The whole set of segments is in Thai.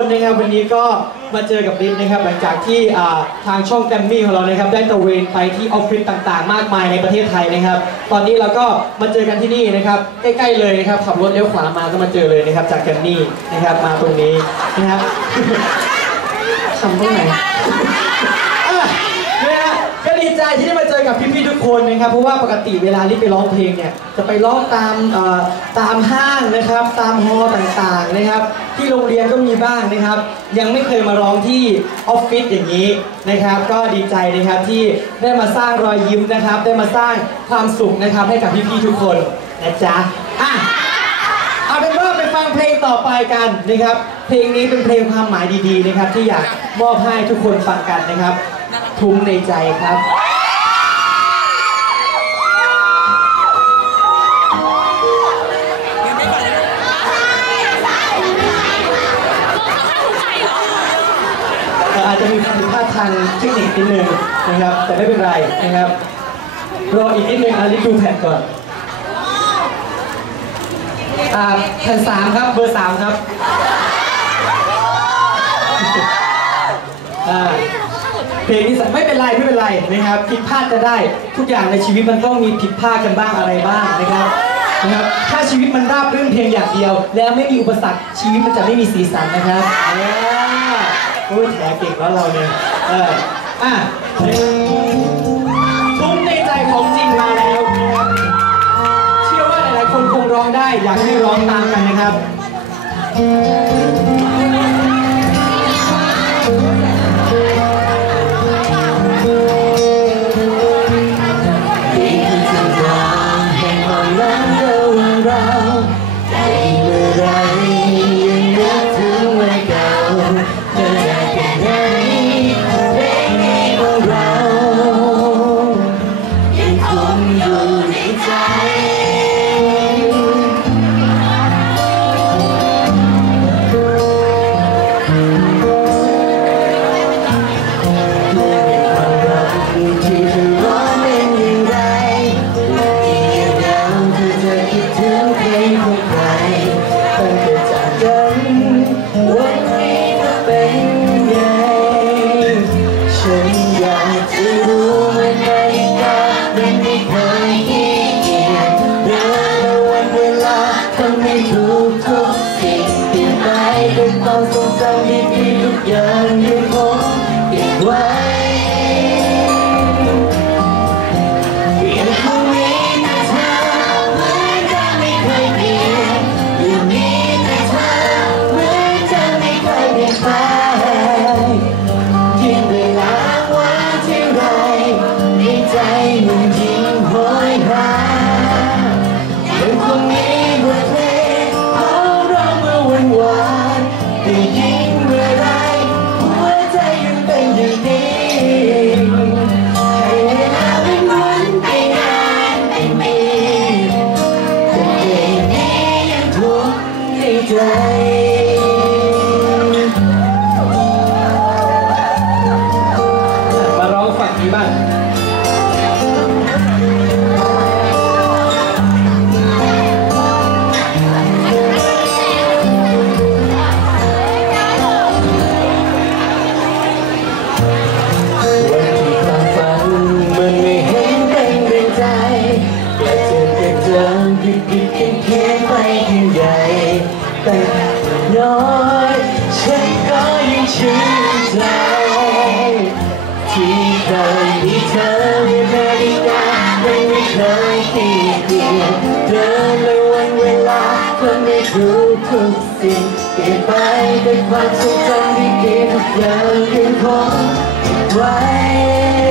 นะครับวันนี้ก็มาเจอกับลิศนะครับหลังจากที่ทางช่องแกรมมี่ของเรานะครับได้ตะเวนไปที่ออฟฟิศต่างๆ มากมายในประเทศไทยนะครับ ตอนนี้เราก็มาเจอกันที่นี่นะครับใกล้ๆเลยนะครับขับรถเลี้ยวขวามาก็มาเจอเลยนะครับจากแกรมมี่นะครับมาตรงนี้นะครับทำตรงไหน ดีใจที่ได้มาเจอกับพี่ๆทุกคนนะครับเพราะว่าปกติเวลาที่ไปร้องเพลงเนี่ยจะไปร้องตามเอ่อตามห้างนะครับ ตามฮอล์ต่างๆนะครับ ที่โรงเรียนก็มีบ้างนะครับ ยังไม่เคยมาร้องที่ออฟฟิศอย่างนี้นะครับ ก็ดีใจนะครับที่ได้มาสร้างรอยยิ้มนะครับ ได้มาสร้างความสุขนะครับให้กับพี่ๆทุกคนนะจ๊ะอะเอาเป็นว่าไปฟังเพลงต่อไปกันนะครับ เพลงนี้เป็นเพลงความหมายดีๆนะครับ ที่อยากมอบให้ทุกคนฟังกันนะครับ ทุ้มในใจครับอาจจะมีความผิดพลาดทางเทคนิคนิดนึงนะครับ แต่ไม่เป็นไรนะครับรออีกนิดนึงอาลิดูแผ่นก่อนอ่าแผ่นสามครับเบอร์สามครับอ่า เพลงนี้สไม่เป็นไรไม่เป็นไรนะครับผิดพลาดจะได้ทุกอย่างในชีวิตมันต้องมีผิดพลาดกันบ้างอะไรบ้างนะครับนะครับถ้าชีวิตมันราบรื่นเพียงอย่างเดียว แล้วไม่มีอุปสรรคชีวิตมันจะไม่มีสีสันนะครับอ่าโอ้ยแถเก่งแล้วเราเนี่ยเอออะทุ้มในใจของจริงมาแล้วนะครับเชื่อว่าหลายๆคนคงร้องได้อยากให้ร้องตามกันนะครับ เชื่นใจที่เคยมีเธอในนาฬิกาไม่ไม่เคยขี้เกียเดินไปวันเวลาก็ไม่รู้ทุกสิ่งเก็บไปด้วยความทรงจำดีๆทุกอย่างยังคงไว้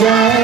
yeah.